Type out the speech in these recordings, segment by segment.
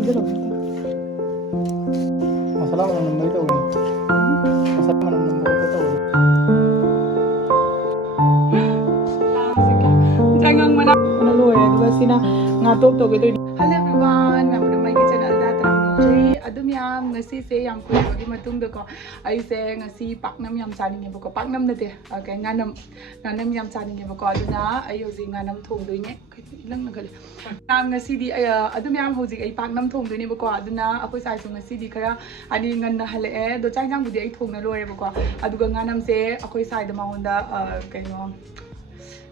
Hindi lang. Masala mo naman ito eh. Masala mo naman ito eh. Jangan mana lu ya juga sina ngatop to gitu. Hello everyone, namanya mai ke channel da tram nongri adum yam ngasi se yam ko gi matung da ko ai se ngasi paknam yam chaning nge ko paknam na te kai nganam yam chaning nge ko aduna ai hoji nganam thong doi ne lang na gal nam ngasi di adum yam hoji ai paknam thong doi ne ko aduna akoi sai su ngasi di khara ani ngan na hale e do chang chang budi ai thong na lore ko aduga nganam se akoi sai da maongda kai no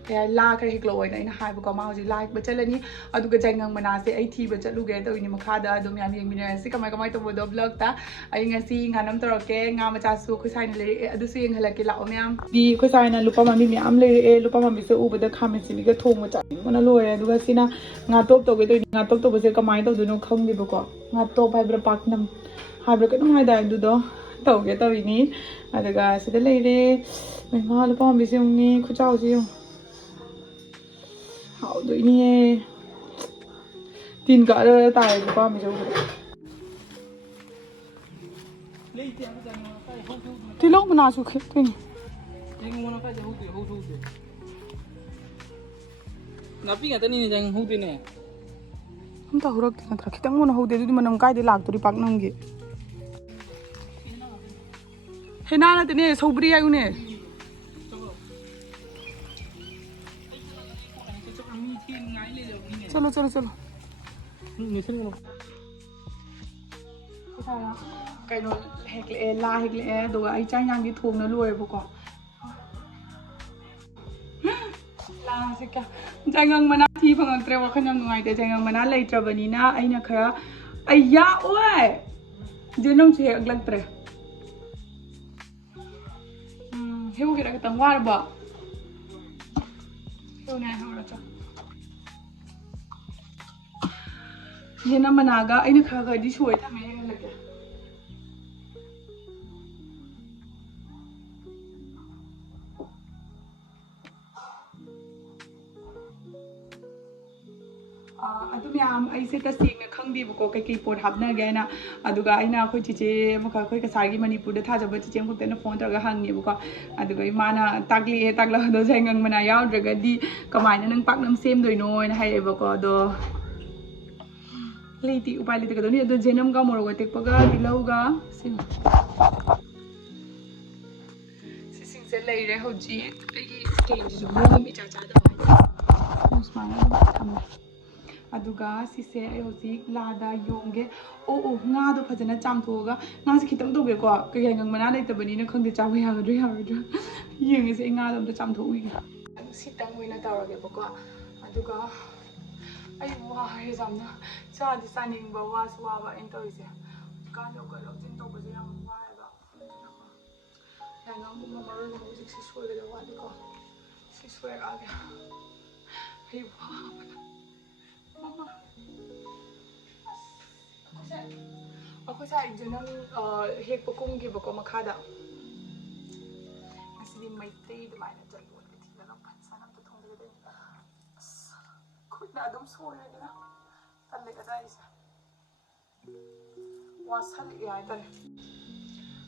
la kare heklo oina ina hai ba ko ma hoji like ba chalani aduga jangang mana se ai thi ba chalu ge to ini makha da dum yam yeng mina si kamai to bo do vlog ta ai ngasi nganam toroke nga macha su khoi sai le adu su yeng halake la omyam di khoi sai na lupa mami mi am le e lupa mami se u ba da khamen si mi ga thong ma cha mana lo re aduga sina nga top to ge to nga top to ba se kamai to du no khong di ba ko nga top hai bra paknam hai bra ka no hai da du do to ge to ini aduga sida le re nga lupa mami se ni khu chao si hảo đuổi nè tin cả rồi tài của con mình đâu thì lúc mà nào chụp thì Napi nga tani ni jang hudi ne. không tahu rồi kita kita mau hau deh itu mana mungkai dia lag tu di pak nang gitu hena na tene sobri ayu ne चलो चलो चलो cái nó hẹt lẹ la hẹt lẹ đồ ai trang nhang đi thuồng nó lùi vô cỏ la sẽ cả trang ngang mà na thi phăng ngang treo khăn ngang ngoài để trang ngang mà na lấy treo bani na ai na khaya ai ya oi jenong chỉ hẹt lăng treo hiểu cái đó cái tầng hoa rồi hiểu này hiểu rồi cho ये ना मनागा इन्हें खागा दी छोड़ था मैंने लगा अदुम याम ऐसे तस्वीर में खंग दी बको कई पोट हाबना गया ना अदुगा इना कोई चीज़े मुखा कोई कसारी मणिपुर दा था जब चीज़े मुझे ना फोन तरगा हंगे बको अदुगा इमाना तागला दो जाएंगंग मना याव जगह दी कमाई ना नंग पाक नम सेम दो इनो इन है बको दो लेती उपाय लेते कदों नहीं तो जेनम का मोरोगा टेक पगा दिलाऊगा सिंग से ले रहे हो जी की स्टेज जो मुंह में चाचा दा उस्मान थम अदुगा सिसे ए होजी लादा योंगे ओ nga do phajana chamthoga nga se khitang doge ko ke yang mana lai tabani na khangde chawe hagadri yeng se nga do chamthui sitang wina tawage bako aduga ai wa hai zamna cha di saning ba wa swa ba in to ise ka lo ka lo tin to ba je yang wa ba ya ngam mo ma ro mo si swa ga wa di ko si swa a ga ai wa mama ako sa junang hek pakum gi ba ko makada asli mai tei de mai na jalwa ti na lang pan sanam to thong de खुद ना दम सो रहे ना तल्ले का Zeiss vassal यार तल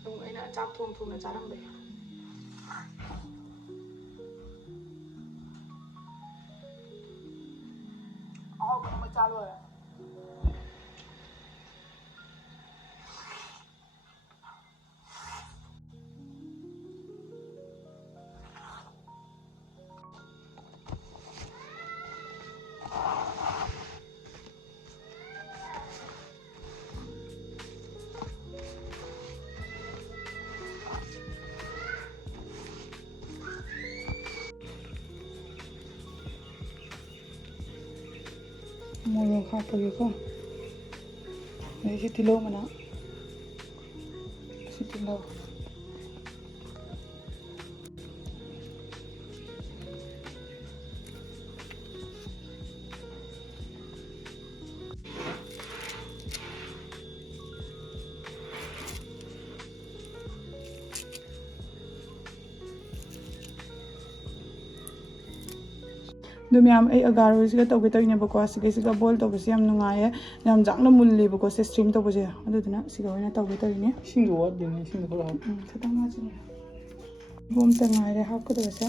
तुम इना चाप थोम ना चारम बे आओ बना चालू है moro khapa ge ko ai ki tilo mana si tilo ꯑꯗꯨ ꯃꯌꯥꯝ ꯑꯩ ꯑꯒꯥꯔꯣꯁꯤꯒ ꯇꯧꯒꯦ ꯇꯧꯔꯤꯅꯦꯕꯀꯣ ꯁꯤꯒ ꯕꯣꯏꯜ ꯇꯧꯕꯁꯦ ꯌꯥꯝ ꯅꯨꯡꯉꯥꯏꯌꯦ ꯌꯥꯝ ꯖꯥꯡꯅ ꯃꯨꯜꯂꯦꯕꯀꯣ ꯁꯤ ꯁ꯭ꯇ꯭ꯔꯤꯝ ꯇꯧꯕꯁꯦ ꯑꯗꯨꯗꯨꯅ ꯁꯤꯒ ꯑꯣꯏꯅ ꯇꯧꯒꯦ ꯇꯧꯔꯤꯅꯦ ꯏꯁꯤꯡꯗꯣ ꯋꯥꯠꯇꯦꯅꯦ ꯏꯁꯤꯡꯗꯣ ꯈꯔ ꯍꯥꯞꯄꯨ ꯈꯤꯇꯪ ꯋꯥꯠꯁꯤꯅꯦ ꯕꯣꯝꯇ ꯉꯥꯏꯔꯦ ꯍꯥꯞꯀꯗꯕꯁꯦ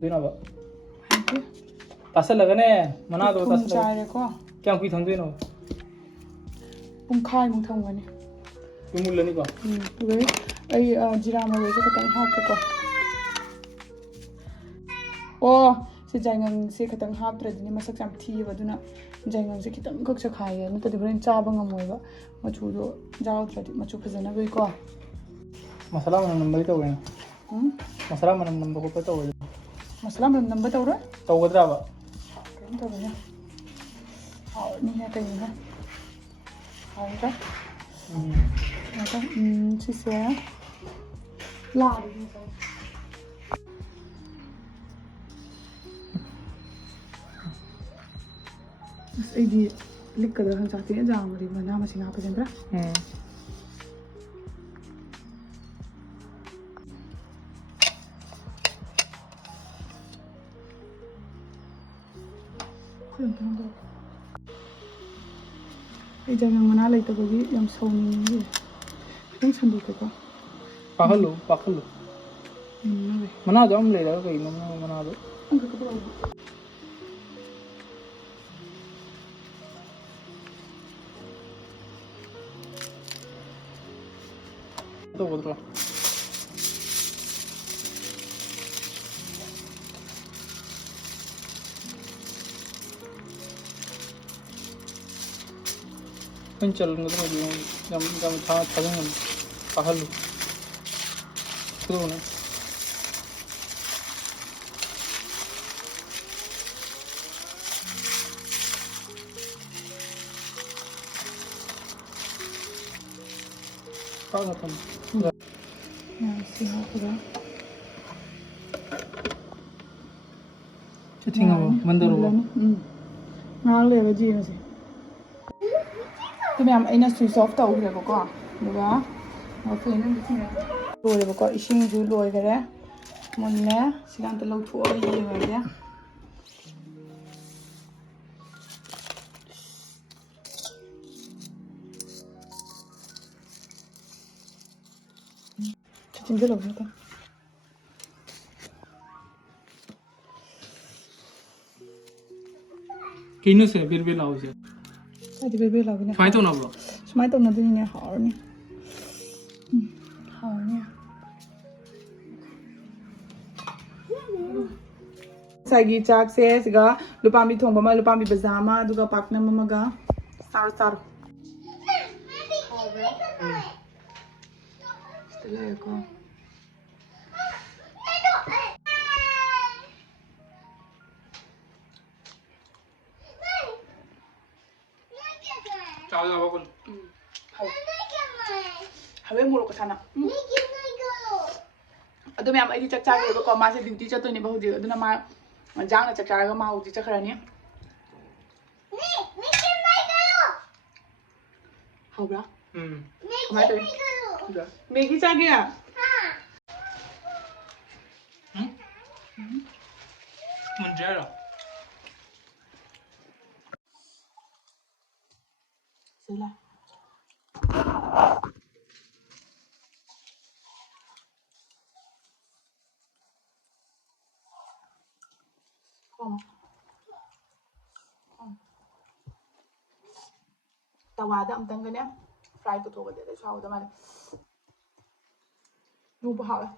ꯗꯣꯏꯅꯣꯕ ꯇꯥꯁꯜꯂꯒꯅꯦ ꯃꯅꯥꯗꯣ ꯊꯨꯝ ꯇꯥꯁꯜꯂꯒ ꯆꯥꯏꯔꯦꯀꯣ ꯀꯌꯥꯝ ꯀꯨꯏ ꯊꯝꯗꯣꯏꯅꯣ ꯄꯨꯡꯈꯥꯏꯃꯨꯛ ꯊꯝꯒꯅꯤ ꯃꯨꯜꯂꯅꯤꯀꯣ ꯑꯗꯨꯒ ꯑꯩ ꯖꯤꯔꯥ ꯃꯔꯣꯏꯁꯦ ꯈꯤꯇꯪ ꯍꯥꯞꯀꯦꯀꯣ ꯑꯣ ꯁꯤ ꯖꯥꯏꯉꯪꯁꯦ ꯈꯤꯇꯪ ꯍꯥꯞꯇ꯭ꯔꯗꯤꯅꯦ ꯃꯁꯛ ꯌꯥꯝ ꯊꯤꯌꯦꯕ ꯑꯗꯨꯅ ꯖꯥꯏꯉꯪꯁꯦ ꯈꯤꯇꯪꯈꯛ ꯆꯈꯥꯏꯌꯦ ꯅꯠꯇ꯭ꯔꯗꯤ ꯍꯣꯔꯦꯟ ꯆꯥꯕ ꯉꯝꯃꯣꯏꯕ ꯃꯆꯨꯗꯣ ꯌꯥꯎꯗ꯭ꯔꯗꯤ ꯃꯆꯨ ꯐꯖꯅꯕꯒꯤꯀꯣ ꯃꯁꯥꯂꯥ ꯃꯅꯝ ꯅꯝꯕꯗꯤ ꯇꯧꯋꯦꯅ ꯃꯁꯥꯂꯥ ꯃꯅꯝ ꯅꯝꯕ ꯈꯣꯠꯄ ꯇꯧꯋꯦ ꯃꯁꯥꯂꯥ ꯃꯅꯝ ꯅꯝꯕ ꯇꯧꯔꯣꯏ ꯇꯧꯒꯗ꯭ꯔꯕ ꯀꯩꯝ ꯇꯧꯔꯣꯏꯍꯦ ꯍꯥꯎꯔꯅꯤꯍꯦ ꯀꯩꯅꯣꯍꯦ ꯍꯥꯎꯔꯗ꯭ꯔꯥ ꯁꯤꯁꯦ ꯂꯥꯛꯑꯦ ꯑꯁ ꯑꯩꯗꯤ ꯂꯤꯛꯀꯗ꯭ꯔꯥ ꯍꯪꯆꯥꯛꯇꯤ ꯌꯥꯝꯕꯗꯤ ꯃꯅꯥ ꯃꯁꯤꯡ ꯍꯥꯞꯄꯁꯦ ꯅꯠꯇ꯭ꯔꯥ ꯑꯩ ꯖꯥꯏꯉꯪ ꯃꯅꯥ ꯂꯩꯇꯕꯒꯤ ꯌꯥꯝ ꯁꯥꯎꯅꯤꯡꯉꯦ ꯈꯤꯇꯪ ꯁꯟꯗꯣꯛꯀꯦꯀꯣ ꯄꯥꯍꯜꯂꯨ ꯃꯅꯥꯗꯣ ꯌꯥꯝ ꯂꯩꯔꯒ ꯀꯩꯅꯣ ꯃꯅꯥꯗꯣ ꯇꯧꯒꯗ꯭ꯔꯣ ꯑꯩꯅ ꯆꯜꯒꯗ꯭ꯔꯣ ꯌꯥꯝ ꯊꯥꯖꯤꯟꯒꯅꯨ ꯄꯥꯍꯜꯂꯨ ꯊꯨꯗꯧꯅꯦ ꯄꯥꯛꯅ ꯊꯝꯃꯨ ꯁꯤ ꯍꯥꯞꯄꯒ ꯊꯤꯡꯉꯕꯣ ꯃꯨꯟꯗꯧꯔꯕꯣ ꯉꯥꯏꯍꯥꯛ ꯂꯩꯔꯒ ꯌꯦꯡꯉꯁꯦ ꯑꯗꯨ ꯃꯌꯥꯝ ꯑꯩꯅ ꯁ꯭ꯋꯤꯆ ꯑꯣꯐ ꯇꯧꯈ꯭ꯔꯦꯕꯀꯣ ꯑꯗꯨꯒ ꯂꯣꯏꯔꯦꯕꯀꯣ ꯏꯁꯤꯡꯁꯨ ꯂꯣꯏꯈꯔꯦ ꯃꯨꯜꯂꯦ ꯁꯤꯒ ꯑꯝꯇ ꯂꯧꯊꯣꯛꯑꯒ ꯌꯦꯡꯉꯒꯦ ꯆꯤꯡꯁꯤꯜꯂꯧꯕ ꯅꯠꯇꯦ ꯀꯩꯅꯣꯁꯦ ꯕꯦꯔ ꯕꯦꯔ ꯂꯥꯎꯔꯤꯁꯦ ꯍꯥꯏꯗꯤ ꯕꯦꯕꯤ ꯂꯥꯎꯕꯅꯦ ꯁꯨꯃꯥꯏꯅ ꯇꯧꯅꯕ꯭ꯔꯣ ꯁꯨꯃꯥꯏꯅ ꯇꯧꯅꯗꯣꯏꯅꯤꯅꯦ ꯍꯥꯎꯔꯅꯤ ꯍꯥꯎꯔꯅꯤ ꯉꯁꯥꯏꯒꯤ ꯆꯥꯛꯁꯦ ꯁꯤꯒ ꯂꯨꯄꯥꯝꯕꯤ ꯊꯣꯡꯕ ꯑꯃ ꯂꯨꯄꯥꯝꯕꯤ ꯕꯖꯥ ꯑꯃ ꯑꯗꯨꯒ ꯄꯥꯛꯅꯝ ꯑꯃꯒ ꯆꯥꯔꯣ ꯆꯥꯔꯣ ꯁꯤꯗ ꯂꯩꯔꯦꯀꯣ ꯍꯥꯎꯋꯦ ꯃꯣꯔꯣꯛꯀ ꯁꯥꯅ ꯑꯗꯨ ꯃꯌꯥꯝ ꯑꯩꯗꯤ ꯆꯥꯛ ꯆꯥꯒꯦꯕꯀꯣ ꯃꯥꯁꯦ ꯗ꯭ꯌꯨꯇꯤ ꯆꯠꯇꯣꯏꯅꯦꯕ ꯍꯧꯖꯤꯛ ꯑꯗꯨꯅ ꯃꯥ ꯖꯥꯡꯅ ꯆꯥꯛ ꯆꯥꯔꯒ ꯃꯥ ꯍꯧꯖꯤꯛ ꯆꯠꯈ꯭ꯔꯅꯤ ꯍꯥꯎꯕ꯭ꯔꯥ ꯀꯃꯥꯏ ꯇꯧꯋꯤ ꯃꯦꯒꯤ ꯆꯥꯒꯦ ꯃꯨꯟꯗ꯭ꯔꯤ ꯍꯥꯏꯔꯣ ꯁꯤꯂꯥ ꯇꯋꯥꯗ ꯑꯝꯇꯪꯒꯅꯦ ꯐ꯭ꯔꯥꯏ ꯇꯧꯊꯣꯛꯑꯒꯗꯤ ꯑꯗꯩꯁꯨ ꯍꯥꯎꯗꯧ ꯃꯥꯜꯂꯦ ꯂꯨꯕ ꯍꯥꯎꯋꯦ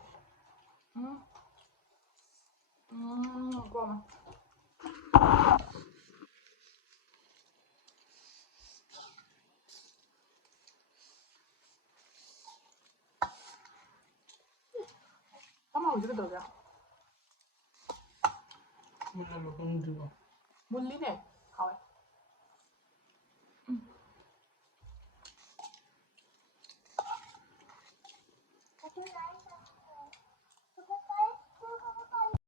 ꯀꯣꯝꯃꯦ ꯑꯃ ꯍꯧꯖꯤꯛ ꯀꯩꯗꯧꯒꯦ ꯃꯨꯜꯂꯕ ꯈꯪꯗ꯭ꯔꯤꯕꯣ ꯃꯨꯜꯂꯤꯅꯦ ꯍꯥꯎꯋꯦ